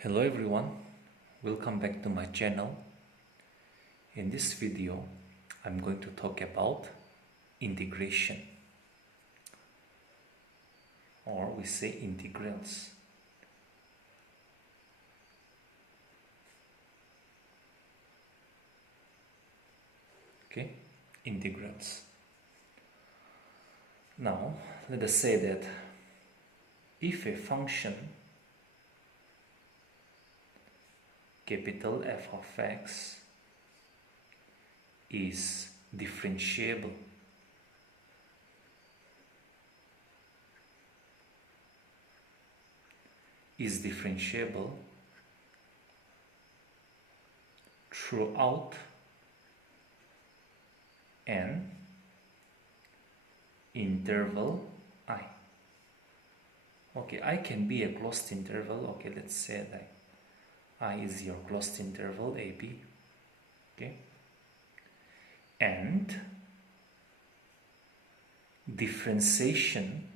Hello everyone, welcome back to my channel. In this video, I'm going to talk about integration, or we say integrals. Okay, integrals. Now, let us say that if a function capital F of x is differentiable throughout an interval I. Okay, I can be a closed interval. Okay, let's say that I is your closed interval AB. Okay, and differentiation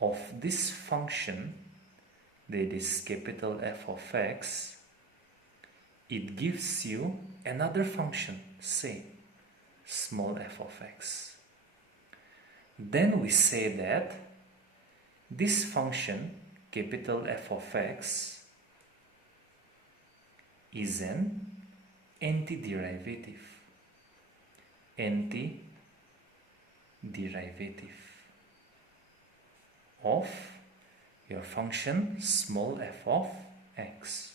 of this function, that is capital F of x, it gives you another function, say small f of x. Then we say that this function capital F of x is an antiderivative of your function small f of x.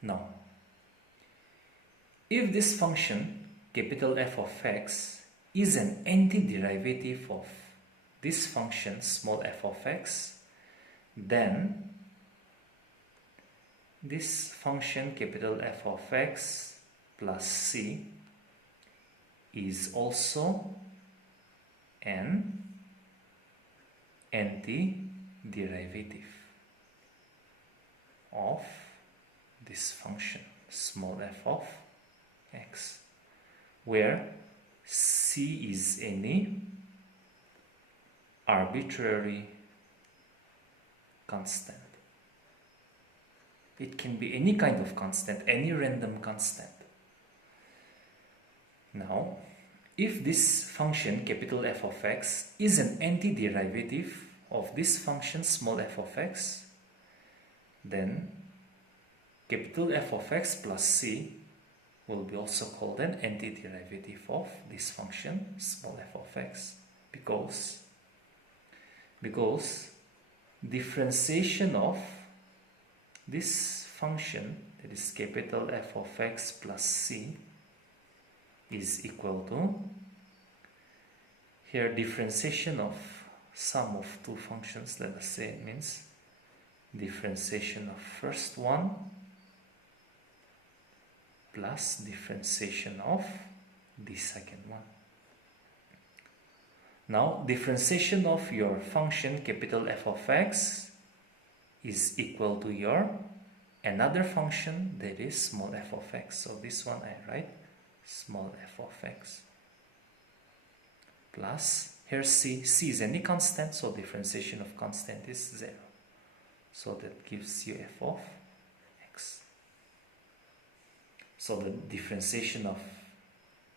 Now, if this function capital F of x is an antiderivative of this function small f of x, then this function capital F of x plus c is also an antiderivative of this function small f of x, where c is any arbitrary constant. It can be any kind of constant, any random constant. Now, if this function capital F of x is an antiderivative of this function small f of x, then capital F of x plus c will be also called an antiderivative of this function small f of x, because differentiation of this function, that is capital F of x plus c, is equal to, here differentiation of sum of two functions, let us say, it means differentiation of first one plus differentiation of the second one. Now, differentiation of your function capital F of x is equal to your another function, that is small f of x. So this one I write small f of x plus, here c is any constant, so differentiation of constant is 0. So that gives you f of x. So the differentiation of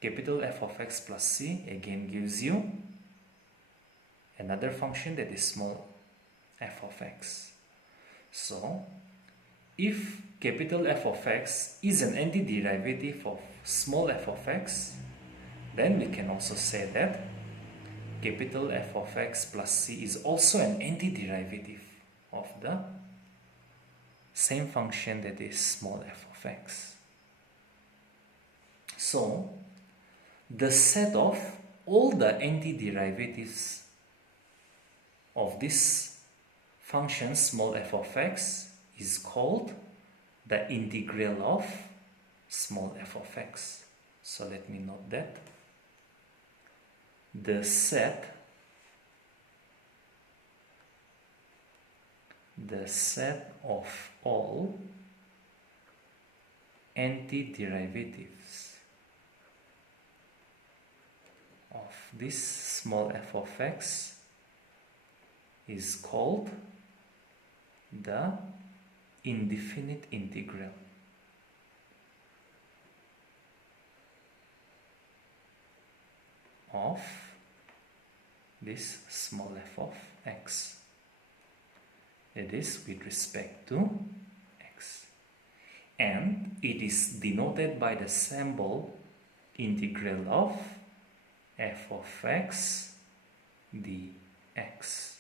capital F of x plus c again gives you another function, that is small f of x. So if capital F of x is an antiderivative of small f of x, then we can also say that capital F of x plus c is also an antiderivative of the same function, that is small f of x. So the set of all the antiderivatives of this function small f of x is called the integral of small f of x. So let me note that the set of all antiderivatives of this small f of x is called the indefinite integral of this small f of x. It is with respect to x. And it is denoted by the symbol integral of f of x dx.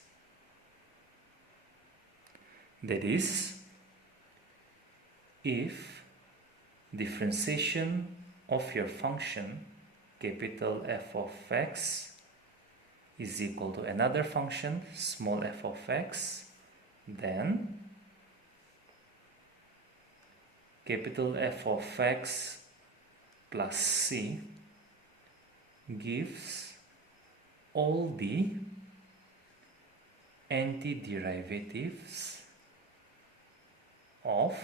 That is, if differentiation of your function capital F of x is equal to another function small f of x, then capital F of x plus c gives all the antiderivatives of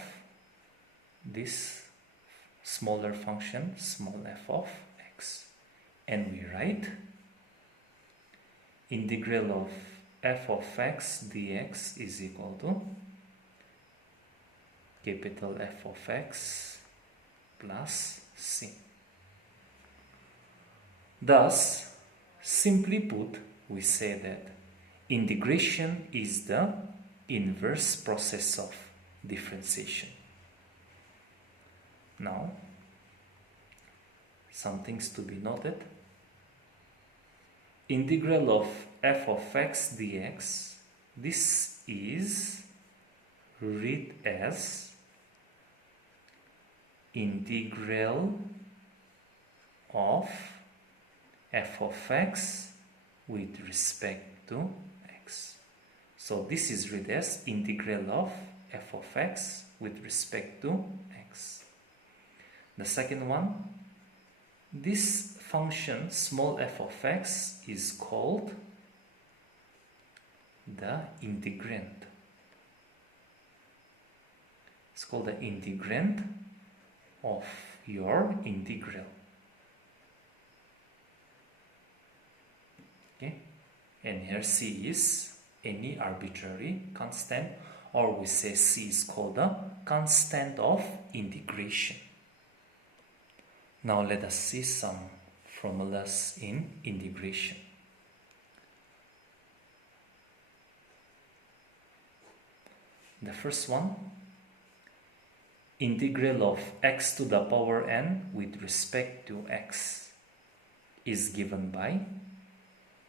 this smaller function small f of x, and we write integral of f of x dx is equal to capital F of x plus c. Thus, simply put, we say that integration is the inverse process of differentiation. Now, some things to be noted. Integral of f of x dx, this is read as integral of f of x with respect to x. So this is read as integral of f of x with respect to x. The second one, this function small f of x is called the integrand. It's called the integrand of your integral. Okay, and here c is any arbitrary constant, or we say c is called the constant of integration. Now let us see some formulas in integration. The first one, integral of x to the power n with respect to x is given by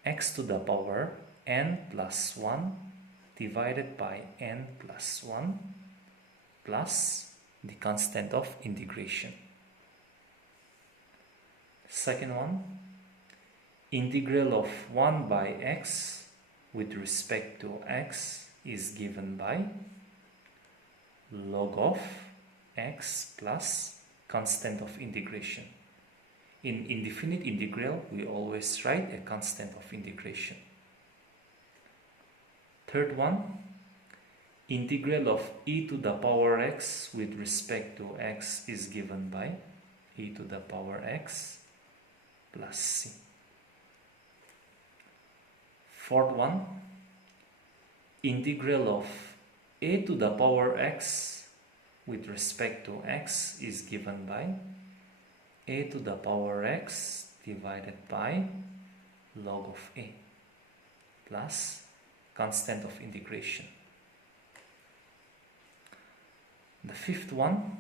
x to the power n plus 1 divided by n plus 1 plus the constant of integration. Second one, integral of 1 by x with respect to x is given by log of x plus constant of integration. In indefinite integral, we always write a constant of integration. Third one, integral of e to the power x with respect to x is given by e to the power x plus c. Fourth one, integral of a to the power x with respect to x is given by a to the power x divided by log of a plus constant of integration. The fifth one,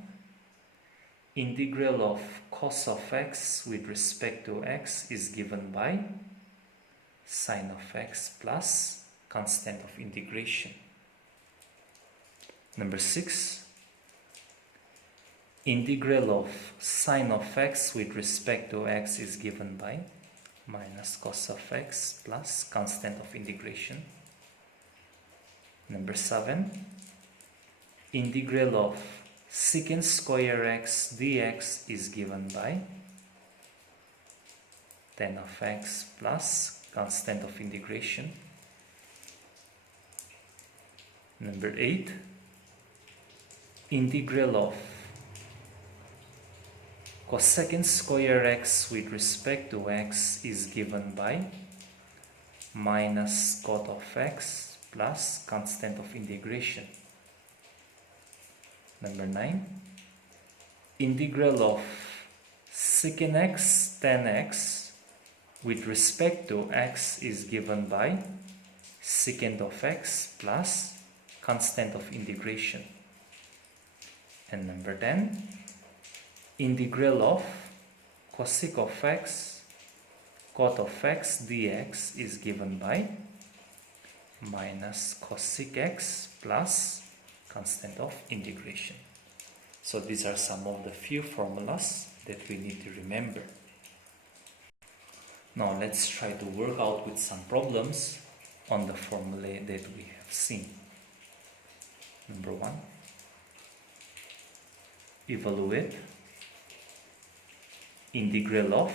integral of cos of x with respect to x is given by sine of x plus constant of integration. Number 6, integral of sine of x with respect to x is given by minus cos of x plus constant of integration. Number 7, integral of secant square x dx is given by tan of x plus constant of integration. Number 8, integral of cosecant square x with respect to x is given by minus cot of x plus constant of integration. Number 9. Integral of secant x tan x with respect to x is given by secant of x plus constant of integration. And number 10. Integral of cosec of x cot of x dx is given by minus cosec x plus constant of integration. So these are some of the few formulas that we need to remember. Now let's try to work out with some problems on the formulae that we have seen. Number 1. Evaluate integral of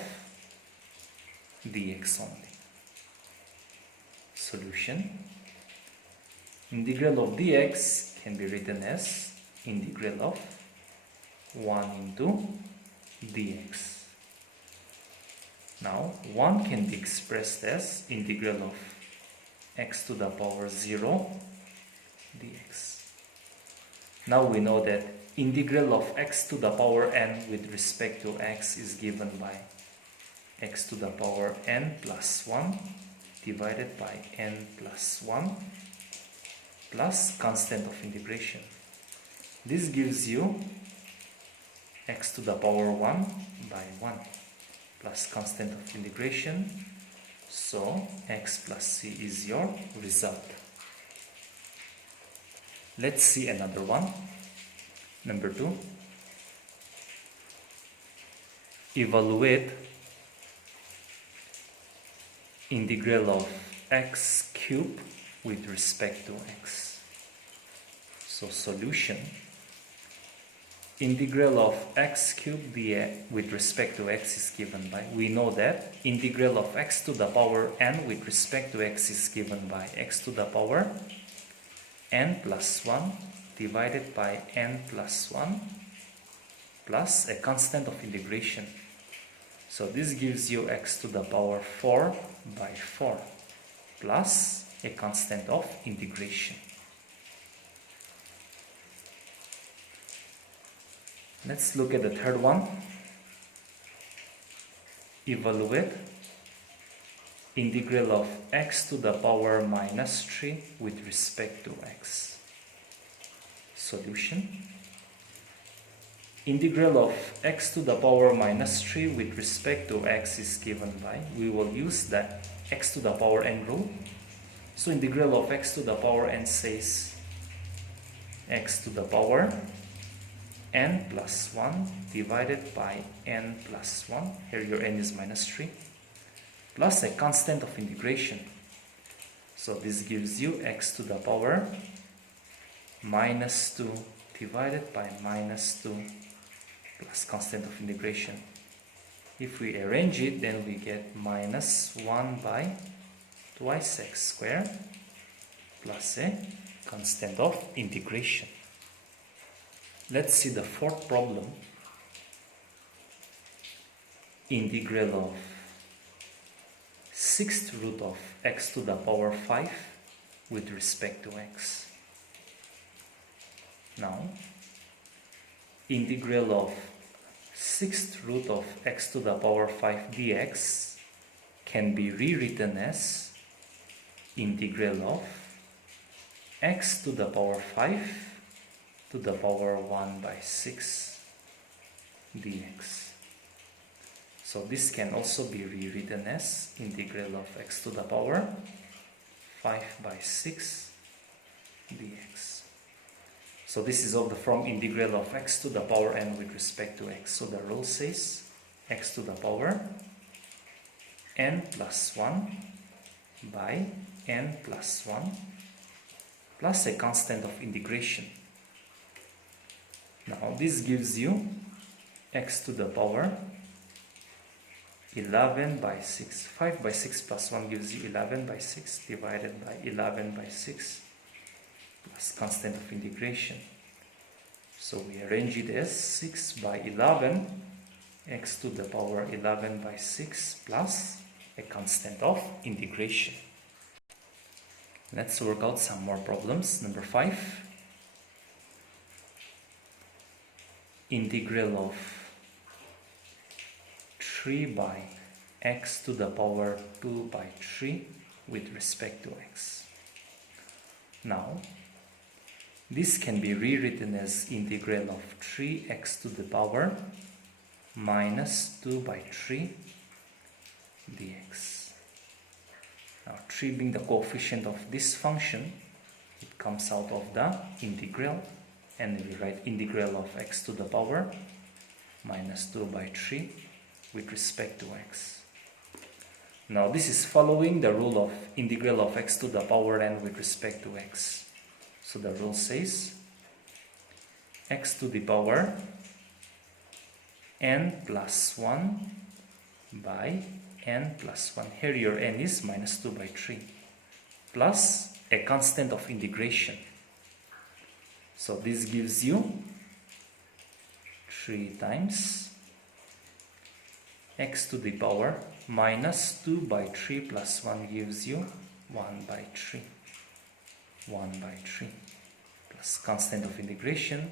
dx only. Solution. Integral of dx can be written as integral of 1 into dx. Now 1 can be expressed as integral of x to the power 0 dx. Now we know that integral of x to the power n with respect to x is given by x to the power n plus 1 divided by n plus 1 plus constant of integration. This gives you x to the power 1 by 1 plus constant of integration. So x plus c is your result. Let's see another one. Number 2. Evaluate integral of x cubed with respect to x. So solution. Integral of x cubed dx with respect to x is given by, we know that integral of x to the power n with respect to x is given by x to the power n plus 1 divided by n plus 1 plus a constant of integration. So this gives you x to the power 4 by 4 plus a constant of integration. Let's look at the third one. Evaluate integral of x to the power minus 3 with respect to x. Solution. Integral of x to the power minus 3 with respect to x is given by, we will use that x to the power n rule. So integral of x to the power n says x to the power n plus 1 divided by n plus 1, here your n is minus 3, plus a constant of integration. So this gives you x to the power minus 2 divided by minus 2 plus constant of integration. If we arrange it, then we get minus 1 by twice x squared plus a constant of integration. Let's see the fourth problem. Integral of 6th root of x to the power 5 with respect to x. Now, integral of 6th root of x to the power 5 dx can be rewritten as integral of x to the power 5 to the power 1 by 6 dx. So this can also be rewritten as integral of x to the power 5 by 6 dx. So this is of the form integral of x to the power n with respect to x. So the rule says x to the power n plus 1 by n plus 1 plus a constant of integration. Now this gives you x to the power 11 by 6. 5 by 6 plus 1 gives you 11 by 6 divided by 11 by 6 plus constant of integration. So we arrange it as 6 by 11 x to the power 11 by 6 plus a constant of integration. Let's work out some more problems. Number 5. integral of 3 by x to the power 2 by 3 with respect to x. Now, this can be rewritten as integral of 3x to the power minus 2 by 3 dx. Now, 3 being the coefficient of this function, it comes out of the integral, and we write integral of x to the power minus 2 by 3 with respect to x. Now, this is following the rule of integral of x to the power n with respect to x. So the rule says x to the power n plus 1 by n plus 1. Here your n is minus 2 by 3 plus a constant of integration. So this gives you 3 times x to the power minus 2 by 3 plus 1 gives you 1 by 3. 1 by 3 plus constant of integration.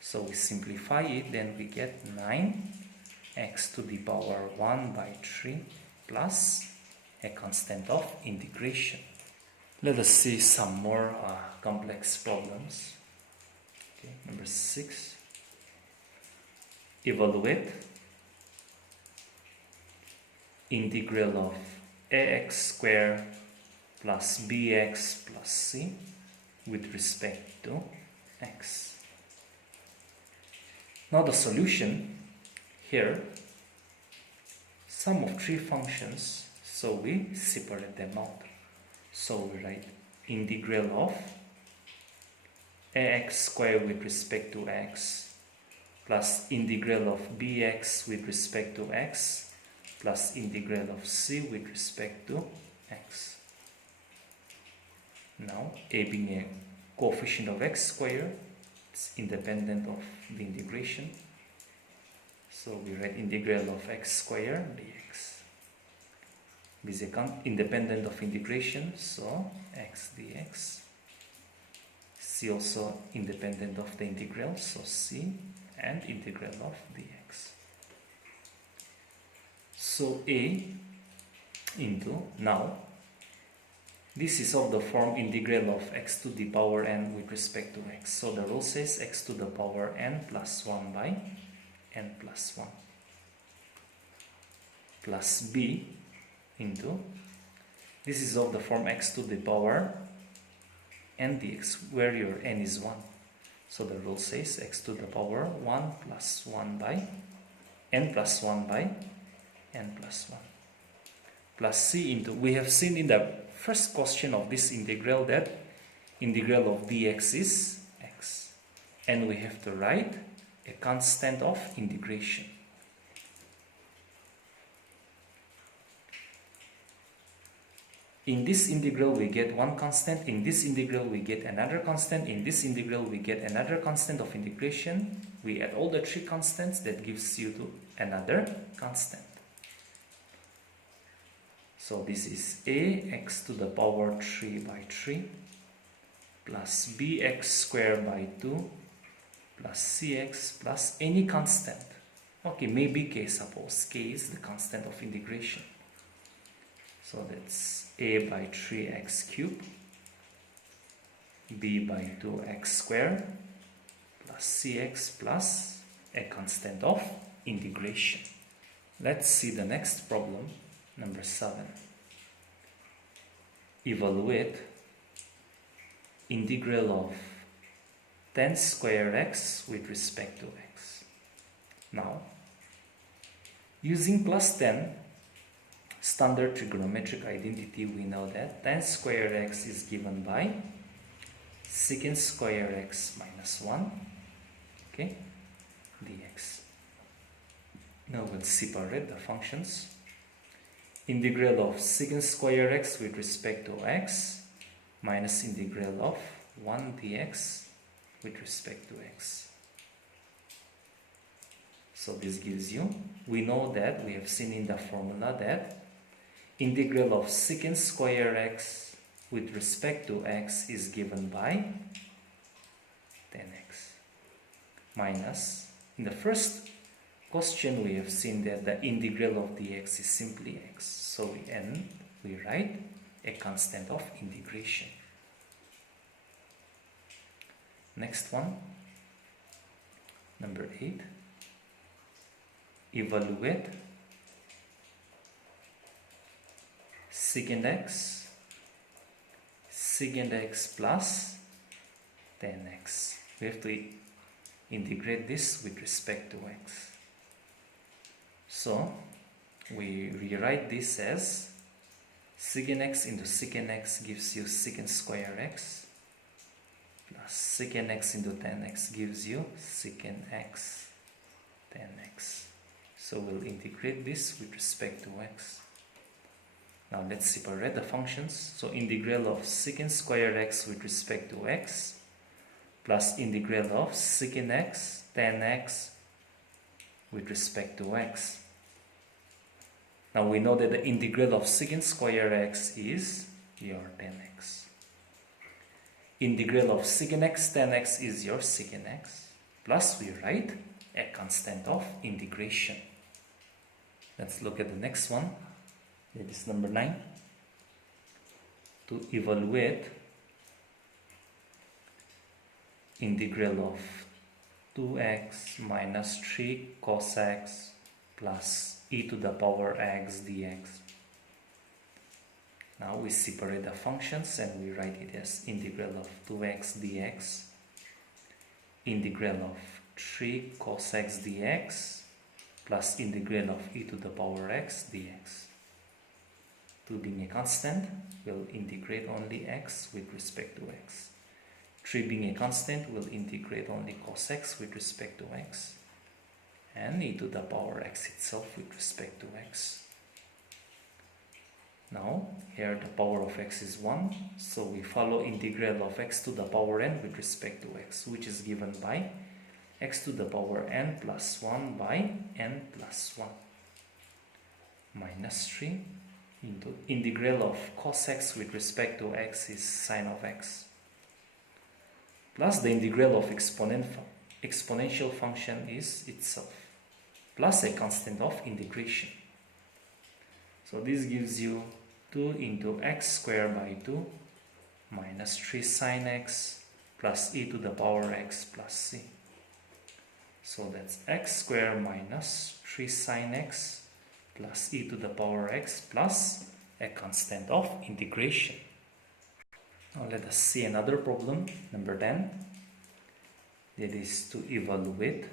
So we simplify it, then we get 9x to the power 1 by 3 plus a constant of integration. Let us see some more complex problems. Okay, number 6. Evaluate integral of ax squared plus bx plus c with respect to x. Now the solution here, sum of 3 functions, so we separate them out. So we write integral of ax squared with respect to x plus integral of bx with respect to x plus integral of c with respect to x. Now, a being a coefficient of x squared, it's independent of the integration. So we write integral of x squared dx. B is independent of integration, so x dx. C also independent of the integral, so c, and integral of dx. So a into, now this is of the form integral of x to the power n with respect to x. So the rule says x to the power n plus 1 by n plus 1 plus b into, this is of the form x to the power n dx, where your n is 1. So the rule says x to the power 1 plus 1 by n plus 1 by n plus 1 plus c into, we have seen in the first question of this integral that integral of dx is x, and we have to write a constant of integration. In this integral we get one constant, in this integral we get another constant, in this integral we get another constant of integration. We add all the 3 constants, that gives you to another constant. So this is ax to the power 3 by 3 plus bx squared by 2 plus cx plus any constant. Okay, maybe k, suppose k is the constant of integration. So that's a by 3x cubed, b by 2x squared plus cx plus a constant of integration. Let's see the next problem, number 7. Evaluate integral of tan square x with respect to x. Now, using plus 10 standard trigonometric identity, we know that tan square x is given by secant square x minus 1, okay, dx. Now we'll separate the functions. Integral of secant square x with respect to x minus integral of 1 dx with respect to x. So this gives you, we know that, we have seen in the formula that integral of secant square x with respect to x is given by tan x minus In the first question we have seen that the integral of dx is simply x. So we write a constant of integration. Next one, number 8. Evaluate secant x plus tan x. We have to integrate this with respect to x. So we rewrite this as secant x into secant x gives you secant square x plus secant x into tan x gives you secant x tan x. So we'll integrate this with respect to x. Now let's separate the functions. So integral of secant square x with respect to x plus integral of secant x tan x with respect to x. Now we know that the integral of secant square x is your tan x. Integral of secant x tan x is your secant x. Plus we write a constant of integration. Let's look at the next one. That is number 9. To evaluate integral of 2x minus 3 cos x plus e to the power x dx. Now we separate the functions and we write it as integral of 2x dx, integral of 3 cos x dx plus integral of e to the power x dx. 2 being a constant, we'll integrate only x with respect to x. 3 being a constant, we'll integrate only cos x with respect to x. And e to the power x itself with respect to x. Now, here the power of x is 1, so we follow integral of x to the power n with respect to x, which is given by x to the power n plus 1 by n plus 1 minus 3 into integral of cos x with respect to x is sine of x plus the integral of exponential function is itself plus a constant of integration. So this gives you 2 into x squared by 2 minus 3 sine x plus e to the power x plus c. So that's x squared minus 3 sine x plus e to the power x plus a constant of integration. Now let us see another problem, number 10. That is to evaluate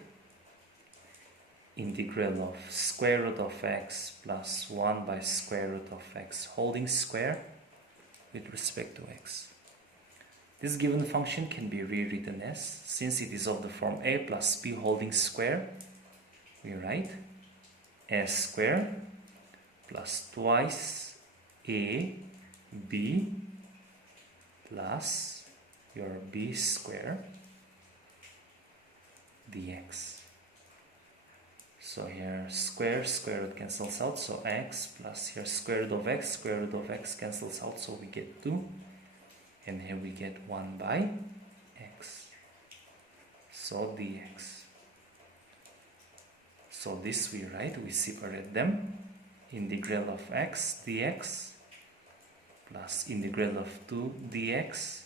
integral of square root of x plus 1 by square root of x holding square with respect to x. This given function can be rewritten as, since it is of the form a plus b holding square, we write a square plus twice a b plus your b square dx. So here square root cancels out, so x plus here square root of x cancels out, so we get 2, and here we get 1 by x, so dx. So this we write, we separate them, integral of x dx plus integral of 2 dx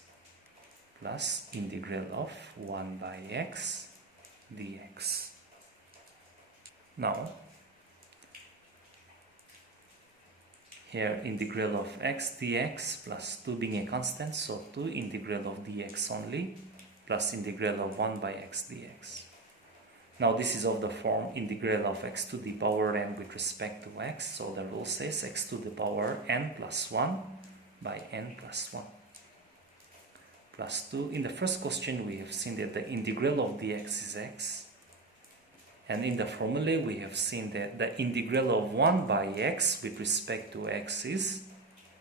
plus integral of 1 by x dx. Now, here integral of x dx plus 2 being a constant, so 2 integral of dx only plus integral of 1 by x dx. Now this is of the form integral of x to the power n with respect to x, so the rule says x to the power n plus 1 by n plus 1 plus 2. In the first question we have seen that the integral of dx is x. And in the formula we have seen that the integral of 1 by x with respect to x is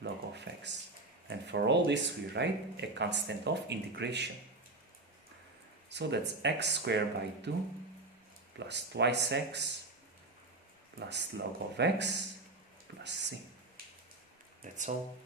log of x. And for all this we write a constant of integration. So that's x squared by 2 plus twice x plus log of x plus c. That's all.